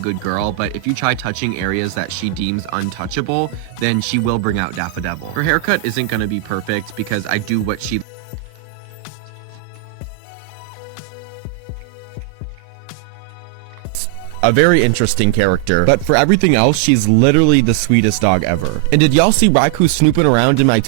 Good girl, but if you try touching areas that she deems untouchable, then she will bring out Daffodevil. Her haircut isn't gonna be perfect because I do what she... A very interesting character, but for everything else, she's literally the sweetest dog ever. And did y'all see Raikou snooping around in my...